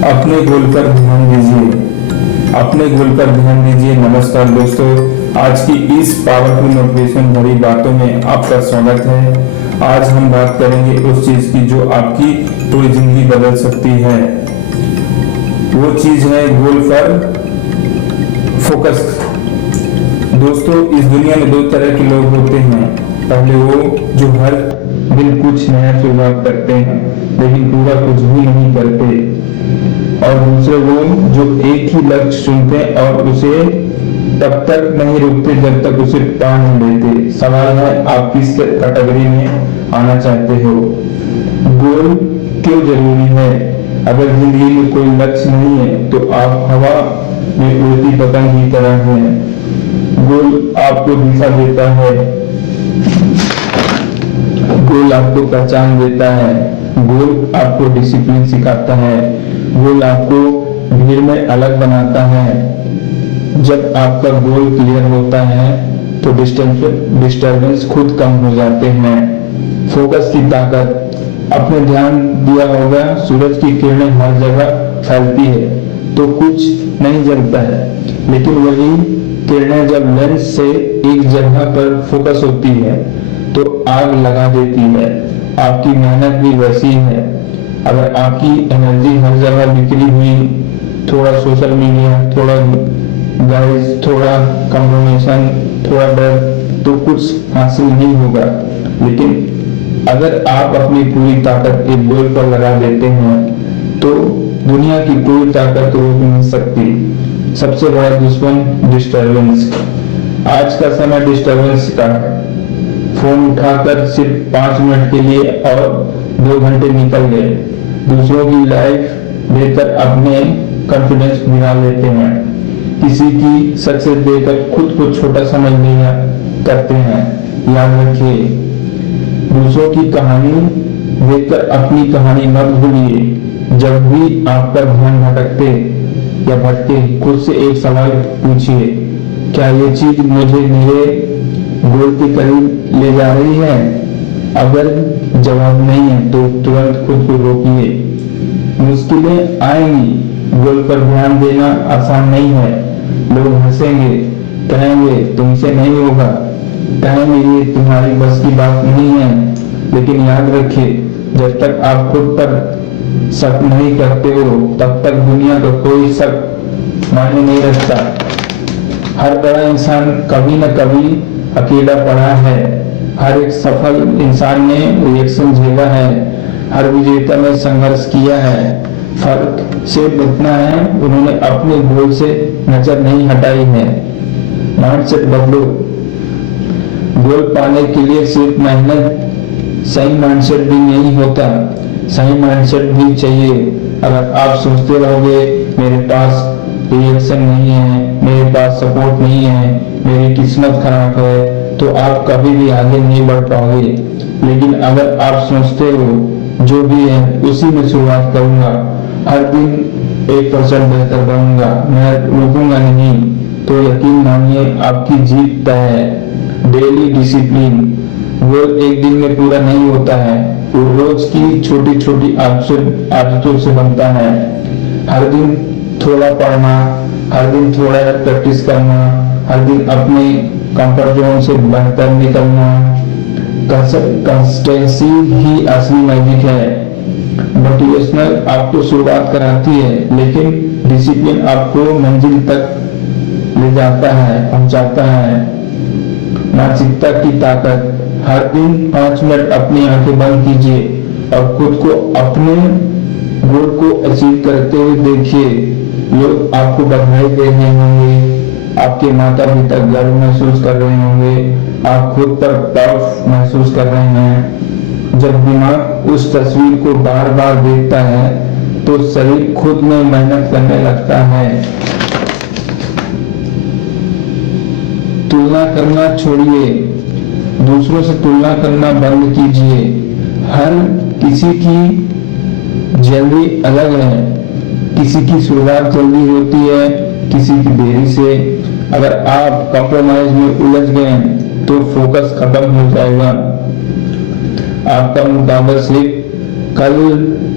अपने गोल पर ध्यान दीजिए। अपने गोल पर ध्यान दीजिए। नमस्कार दोस्तों, आज की इस पावरफुल मोटिवेशन भरी बातों में आपका स्वागत है। आज हम बात करेंगे उस चीज की जो आपकी पूरी जिंदगी बदल सकती है। वो चीज है गोल पर फोकस। दोस्तों, इस दुनिया में दो तरह के लोग होते हैं। पहले वो जो हर दिन कुछ नया शुरुआत करते हैं लेकिन पूरा कुछ भी नहीं करते, और दूसरे वो जो एक ही लक्ष्य चुनते और उसे तब तक नहीं रुकते जब तक उसे पा नहीं लेते। सवाल है, आप किस कैटेगरी में आना चाहते हो? गोल क्यों जरूरी है? अगर जिंदगी में कोई लक्ष्य नहीं है तो आप हवा में उड़ती पतंग की तरह हैं। गोल आपको दिशा देता है, गोल आपको पहचान देता है, गोल आपको डिसिप्लिन सिखाता है, गोल आपको भीड़ में अलग बनाता है। जब आपका गोल क्लियर होता है तो डिस्टर्बेंस खुद कम हो जाते हैं। फोकस की ताकत। आपने ध्यान दिया होगा, सूरज की किरणें हर जगह फैलती है तो कुछ नहीं जलता है, लेकिन वही किरणें जब लेंस से एक जगह पर फोकस होती है तो आग लगा देती है। आपकी मेहनत भी वैसी है। अगर आपकी एनर्जी हर जगह बिखरी हुई, थोड़ा सोशल मीडिया, थोड़ा गाइस, थोड़ा कॉम्बिनेशन, थोड़ा डर, तो कुछ हासिल नहीं होगा। लेकिन अगर आप अपनी पूरी ताकत एक गोल पर लगा देते हैं तो दुनिया की कोई ताकत रोक नहीं सकती। सबसे बड़ा दुश्मन डिस्टर्बेंस। आज का समय डिस्टर्बेंस का है। फोन उठाकर सिर्फ 5 मिनट के लिए और 2 घंटे निकल गए। दूसरों की लाइफ देखकर अपने कॉन्फिडेंस गिरा लेते हैं। किसी की सक्सेस देखकर खुद को छोटा समझ लिया करते हैं। याद रखिए, दूसरों की कहानी देखकर अपनी कहानी मत भूलिए। जब भी आपका ध्यान भटके, खुद से एक सवाल पूछिए, क्या ये चीज मुझे मेरे गोल के करीब ले जा रही है? अगर जवाब नहीं है तो तुरंत खुद को रोकिए। मुश्किलें आएंगी, गोल पर ध्यान देना आसान नहीं है। लोग हंसेंगे, कहेंगे तुमसे नहीं होगा, कहेंगे ये तुम्हारी बस की बात नहीं है। लेकिन याद रखिए, जब तक आप खुद पर शक नहीं करते हो तब तक दुनिया का कोई शक मायने नहीं रखता। हर बड़ा इंसान कभी न कभी अकेला पड़ा है। हर एक सफल इंसान ने रिएक्शन झेला है। हर विजेता ने संघर्ष किया है। फर्क सिर्फ इतना है, उन्होंने अपने गोल से नजर नहीं हटाई है। माइंडसेट बदलो। गोल पाने के लिए सिर्फ मेहनत, सही माइंडसेट भी नहीं होता। सही माइंडसेट भी चाहिए। अगर आप सोचते रहोगे मेरे पास रिएक्शन नहीं है, मेरे पास सपोर्ट नहीं है, मेरी किस्मत खराब है, तो आप कभी भी आगे नहीं बढ़ पाओगे। लेकिन अगर आप सोचते हो जो भी है उसी में शुरुआत करूंगा, हर दिन 1% बेहतर बनूंगा, मैं रुकूंगा नहीं, तो यकीन मानिए आपकी जीत तय है। Daily discipline. गोल एक दिन में पूरा नहीं होता है, वो रोज की छोटी छोटी आदतों से बनता है। हर दिन थोड़ा पढ़ना, हर दिन थोड़ा प्रैक्टिस करना, हर दिन अपने कंफर्ट जोन से बेहतर निकलना। कंसिस्टेंसी ही असली मैजिक है। मोटिवेशनल आपको शुरुआत कराती है, लेकिन डिसिप्लिन आपको मंजिल तक ले जाता है, पहुंचाता है। मानसिकता की ताकत। हर दिन 5 मिनट अपनी आंखें बंद कीजिए और खुद को अपने गोल को अचीव करते हुए देखिए। लोग आपको बधाई दे रहे होंगे, आपके माता पिता गर्व महसूस कर रहे होंगे, आप खुद पर प्राउड महसूस कर रहे हैं। जब दिमाग उस तस्वीर को बार बार देखता है तो शरीर खुद में मेहनत करने लगता है। तुलना करना छोड़िए, दूसरों से तुलना करना बंद कीजिए। हर किसी की जल्दी अलग है। किसी की शुरुआत जल्दी होती है, किसी की देरी से। अगर आप कॉम्प्रोमाइज में उलझ गए तो फोकस खत्म हो जाएगा। आपका मुकाबला सिर्फ कल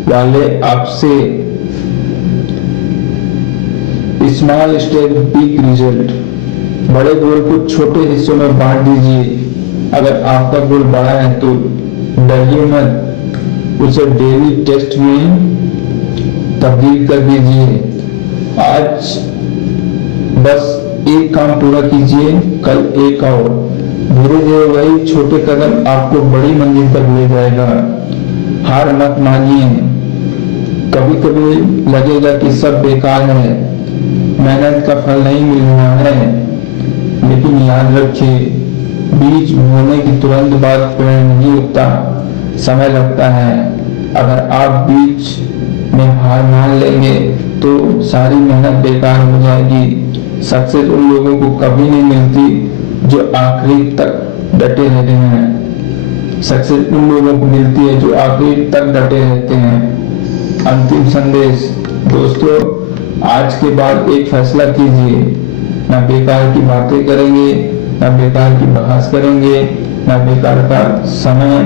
वाले आपसे स्मॉल स्टेप बिग रिजल्ट। बड़े गोल को छोटे हिस्सों में बांट दीजिए। अगर आपका गोल बड़ा है तो डरिए मत, उसे डेली टेस्ट में तब्दील कर दीजिए। आज बस एक काम पूरा कीजिए, कल एक और। धीरे धीरे वही छोटे कदम आपको बड़ी मंजिल तक ले जाएगा। हार मत मानिए। कभी कभी लगेगा कि सब बेकार है, मेहनत का फल नहीं मिल रहा है, लेकिन याद रखिए, बीज बोने की तुरंत बाद पेड़ नहीं उगता, समय लगता है। अगर आप बीच में हार मान लेंगे तो सारी मेहनत बेकार हो जाएगी। सक्सेस उन लोगों को कभी नहीं मिलती जो आखिरी तक डटे रहते हैं। सक्सेस उन लोगों को मिलती है जो आखिरी तक डटे रहते हैं। अंतिम संदेश दोस्तों, आज के बाद एक फैसला कीजिए। ना बेकार की बातें करेंगे, ना बेकार की बहस करेंगे, ना बेकार का समय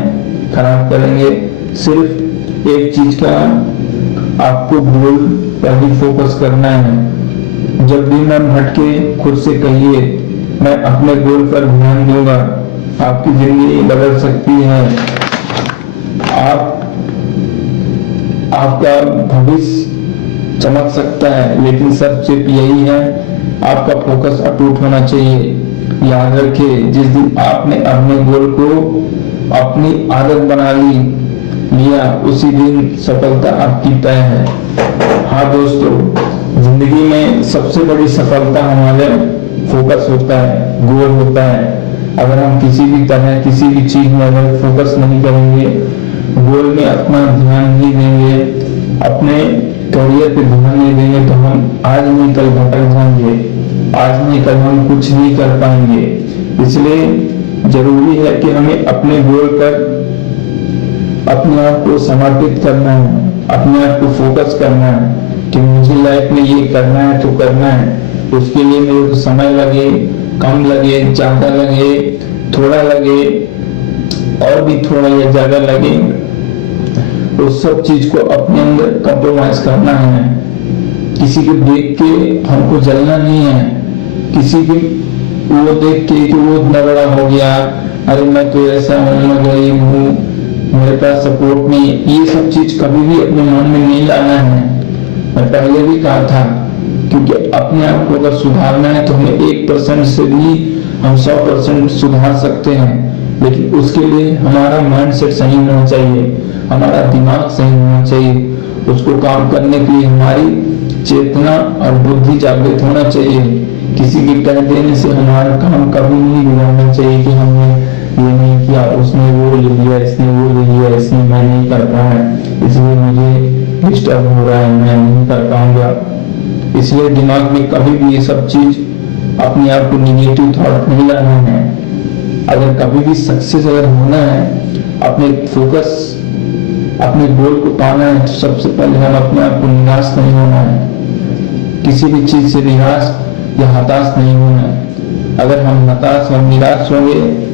खराब करेंगे। सिर्फ एक चीज का आपको गोल पर ही फोकस करना है। जब भी मन भटके खुद से कहिए, मैं अपने गोल पर ध्यान दूंगा। आपकी जिंदगी बदल सकती है। आपका भविष्य चमक सकता है, लेकिन सब सिर्फ यही है, आपका फोकस अटूट होना चाहिए। याद रखिए, जिस दिन आपने अपने गोल को अपनी आदत बना लिया, उसी दिन सफलता आपकी तय है। हाँ दोस्तों, जिंदगी में सबसे बड़ी सफलता हमारे फोकस होता है, गोल होता है। अगर हम किसी भी तरह किसी भी चीज में अगर फोकस नहीं करेंगे, गोल में अपना ध्यान नहीं देंगे, अपने करियर पे ध्यान नहीं देंगे, तो हम आज नहीं कल भटक जाएंगे, आज नहीं कल हम कुछ नहीं कर पाएंगे। इसलिए जरूरी है कि हमें अपने गोल पर अपने आप को समर्पित करना है, अपने आप को फोकस करना है कि मुझे लाइफ में ये करना है तो करना है। उसके लिए मेरे को समय लगे, कम लगे, ज्यादा लगे, थोड़ा लगे और भी थोड़ा या ज्यादा लगे, उस सब चीज को अपने अंदर कंप्रोमाइज करना है। किसी को देख के हमको जलना नहीं है, किसी को वो देख के कि वो इतना बड़ा हो गया, अरे मैं तो ऐसा हूँ, मैं गरीब हूँ, मेरे पास सपोर्ट नहीं, ये सब चीज कभी भी अपने मन में नहीं लाना है। मैं पहले भी कहा था, क्योंकि अपने आप को अगर सुधारना है तो हमें 1% से भी हम 100% सुधार सकते हैं, लेकिन उसके लिए हमारा माइंडसेट सही होना चाहिए, हमारा दिमाग सही होना चाहिए। उसको काम करने के लिए हमारी चेतना और बुद्धि जागृत होना चाहिए। किसी के कह देने से हमारा काम कभी नहीं बिगड़ना चाहिए कि हमने ये नहीं किया, उसने वो ले लिया, इसने वो ले लिया, इसने मैं नहीं कर पाया, इसलिए मुझे डिस्टर्ब हो रहा है, मैं नहीं कर पाऊंगा। इसलिए दिमाग में कभी भी ये सब चीज अपने आप को निगेटिव थॉट नहीं लाना है। अगर कभी भी सक्सेस अगर होना है, अपने फोकस अपने गोल को पाना है, तो सबसे पहले हम अपने आप को निराश नहीं होना है, किसी भी चीज से निराश या हताश नहीं होना है। अगर हम हताश और निराश होंगे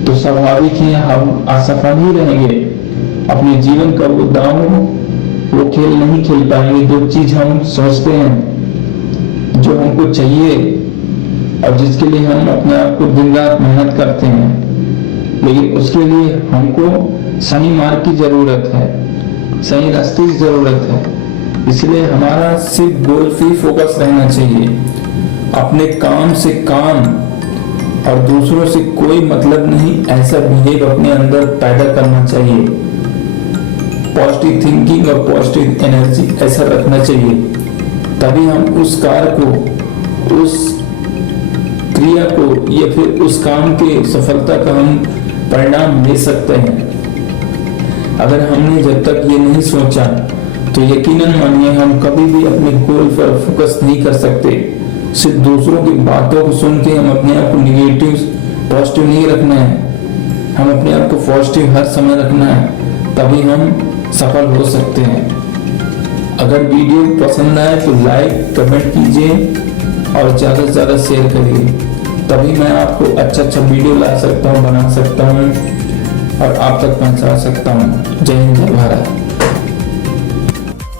तो स्वाभाविक ही हम असफल ही रहेंगे। अपने जीवन का वो दांव वो खेल नहीं खेल पाएंगे। जो चीज हम सोचते हैं, जो हमको चाहिए और जिसके लिए हम अपने आप को दिन रात मेहनत करते हैं, लेकिन उसके लिए हमको सही मार्ग की जरूरत है, सही रास्ते की जरूरत है। इसलिए हमारा सिर्फ गोल पे फोकस रहना चाहिए। अपने काम से काम और दूसरों से कोई मतलब नहीं, ऐसा बिहेव अपने अंदर पैदा करना चाहिए। पॉजिटिव थिंकिंग और पॉजिटिव एनर्जी ऐसा रखना चाहिए, तभी हम उस कार्य को, उस क्रिया को या फिर उस काम के सफलता का हम परिणाम ले सकते हैं। अगर हमने जब तक ये नहीं सोचा तो यकीनन मानिए हम कभी भी अपने गोल पर फोकस नहीं कर सकते। सिर्फ दूसरों की बातों को सुन के हम अपने आप को निगेटिव पॉजिटिव नहीं रखना है, हम अपने आप को पॉजिटिव हर समय रखना है, तभी हम सफल हो सकते हैं। अगर वीडियो पसंद आए तो लाइक कमेंट कीजिए और ज़्यादा से ज़्यादा शेयर करिए, तभी मैं आपको अच्छा वीडियो ला सकता हूँ, बना सकता हूँ और आप तक पहुँचा सकता हूँ। जय हिंद, जय भारत।